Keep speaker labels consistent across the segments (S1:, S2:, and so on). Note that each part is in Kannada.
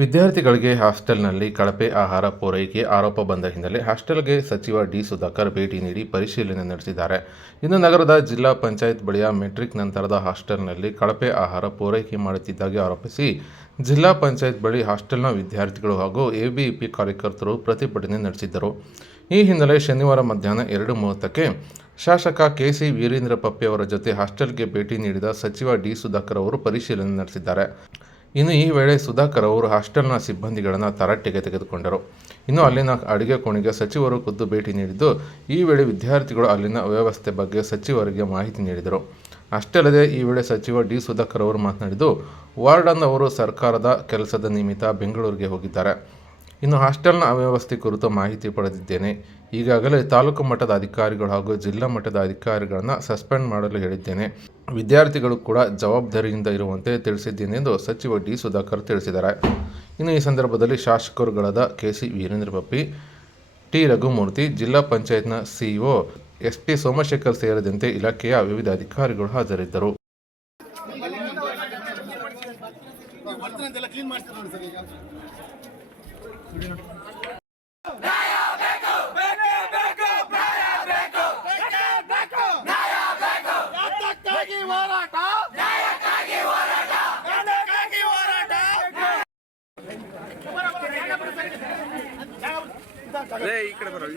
S1: ವಿದ್ಯಾರ್ಥಿಗಳಿಗೆ ಹಾಸ್ಟೆಲ್ನಲ್ಲಿ ಕಳಪೆ ಆಹಾರ ಪೂರೈಕೆ ಆರೋಪ ಬಂದ ಹಿನ್ನೆಲೆ ಹಾಸ್ಟೆಲ್ಗೆ ಸಚಿವ ಡಿ ಸುಧಾಕರ್ ಭೇಟಿ ನೀಡಿ ಪರಿಶೀಲನೆ ನಡೆಸಿದ್ದಾರೆ. ಇನ್ನು ನಗರದ ಜಿಲ್ಲಾ ಪಂಚಾಯತ್ ಬಳಿಯ ಮೆಟ್ರಿಕ್ ನಂತರದ ಹಾಸ್ಟೆಲ್ನಲ್ಲಿ ಕಳಪೆ ಆಹಾರ ಪೂರೈಕೆ ಮಾಡುತ್ತಿದ್ದಾಗಿ ಆರೋಪಿಸಿ ಜಿಲ್ಲಾ ಪಂಚಾಯತ್ ಬಳಿ ಹಾಸ್ಟೆಲ್ನ ವಿದ್ಯಾರ್ಥಿಗಳು ಹಾಗೂ ಎಬಿವಿಪಿ ಕಾರ್ಯಕರ್ತರು ಪ್ರತಿಭಟನೆ ನಡೆಸಿದ್ದರು. ಈ ಹಿನ್ನೆಲೆ ಶನಿವಾರ ಮಧ್ಯಾಹ್ನ ಎರಡು ಮೂವತ್ತಕ್ಕೆ ಶಾಸಕ ಕೆಸಿ ವೀರೇಂದ್ರ ಪಪ್ಪಿ ಅವರ ಜೊತೆ ಹಾಸ್ಟೆಲ್ಗೆ ಭೇಟಿ ನೀಡಿದ ಸಚಿವ ಡಿ ಸುಧಾಕರ್ ಅವರು ಪರಿಶೀಲನೆ ನಡೆಸಿದ್ದಾರೆ. ಇನ್ನು ಈ ವೇಳೆ ಸುಧಾಕರ್ ಅವರು ಹಾಸ್ಟೆಲ್ನ ಸಿಬ್ಬಂದಿಗಳನ್ನು ತರಾಟೆಗೆ ತೆಗೆದುಕೊಂಡರು. ಇನ್ನು ಅಲ್ಲಿನ ಅಡುಗೆ ಕೋಣೆಗೆ ಸಚಿವರು ಖುದ್ದು ಭೇಟಿ ನೀಡಿದ್ದು, ಈ ವೇಳೆ ವಿದ್ಯಾರ್ಥಿಗಳು ಅಲ್ಲಿನ ವ್ಯವಸ್ಥೆ ಬಗ್ಗೆ ಸಚಿವರಿಗೆ ಮಾಹಿತಿ ನೀಡಿದರು. ಅಷ್ಟೇ ಈ ವೇಳೆ ಸಚಿವ ಡಿ ಸುಧಾಕರ್ ಅವರು ಮಾತನಾಡಿದ್ದು, ವಾರ್ಡನ್ ಅವರು ಸರ್ಕಾರದ ಕೆಲಸದ ನಿಮಿತ್ತ ಬೆಂಗಳೂರಿಗೆ ಹೋಗಿದ್ದಾರೆ. ಇನ್ನು ಹಾಸ್ಟೆಲ್ನ ಅವ್ಯವಸ್ಥೆ ಕುರಿತು ಮಾಹಿತಿ ಪಡೆದಿದ್ದೇನೆ. ಈಗಾಗಲೇ ತಾಲೂಕು ಮಟ್ಟದ ಅಧಿಕಾರಿಗಳು ಹಾಗೂ ಜಿಲ್ಲಾ ಮಟ್ಟದ ಅಧಿಕಾರಿಗಳನ್ನು ಸಸ್ಪೆಂಡ್ ಮಾಡಲು ಹೇಳಿದ್ದೇನೆ. ವಿದ್ಯಾರ್ಥಿಗಳು ಕೂಡ ಜವಾಬ್ದಾರಿಯಿಂದ ಇರುವಂತೆ ತಿಳಿಸಿದ್ದೇನೆ ಎಂದು ಸಚಿವ ಡಿ ಸುಧಾಕರ್ ತಿಳಿಸಿದ್ದಾರೆ. ಇನ್ನು ಈ ಸಂದರ್ಭದಲ್ಲಿ ಶಾಸಕರುಗಳಾದ K C Veerendra Puppy, T Raghumurthy, ಜಿಲ್ಲಾ ಪಂಚಾಯತ್ನ ಸಿಇಒ ಎಸ್ ಪಿ ಸೋಮಶೇಖರ್ ಸೇರಿದಂತೆ ಇಲಾಖೆಯ ವಿವಿಧ ಅಧಿಕಾರಿಗಳು ಹಾಜರಿದ್ದರು.
S2: ಬರ್ತಂತೆಲ್ಲ ಕಡೆ ಮಾಡ್ತಾರೆ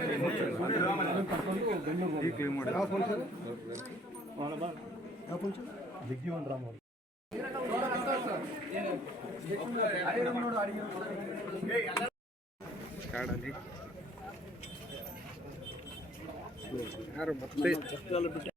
S2: ಸರ್ ಈಗ ಯಾತಕ್ಕಾಗಿ ಹೋರಾಟ ನ್ಯಾಯಕ್ಕಾಗಿ ಹೋರಾಟ
S3: ಈ ಕಡೆ ಬರೋ ಯಾರು ಮತ್ತೆ